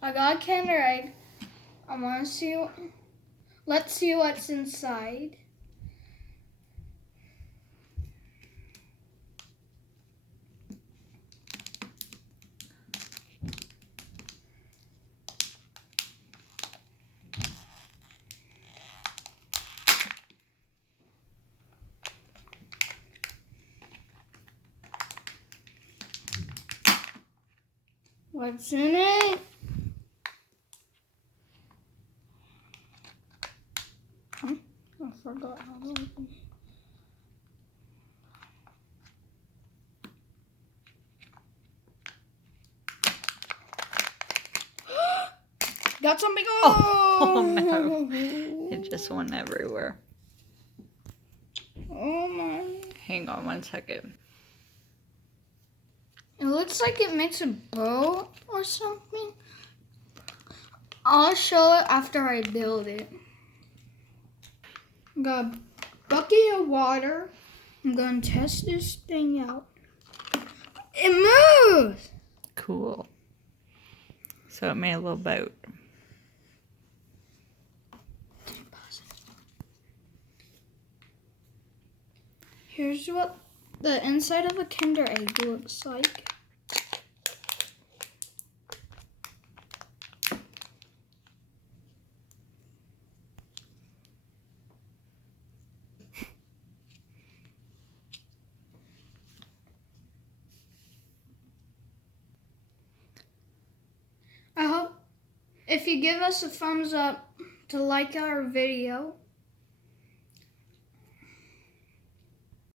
I got a Kinder Egg. I want to see. Let's see what's inside. What's in it? I forgot how to open it. Got something. Oh no. It just went everywhere. Oh my. Hang on 1 second. It looks like it makes a bow or something. I'll show it after I build it. Got a bucket of water. I'm gonna test this thing out. It moves! Cool. So it made a little boat. Here's what the inside of a Kinder Egg looks like. I hope if you give us a thumbs up to like our video,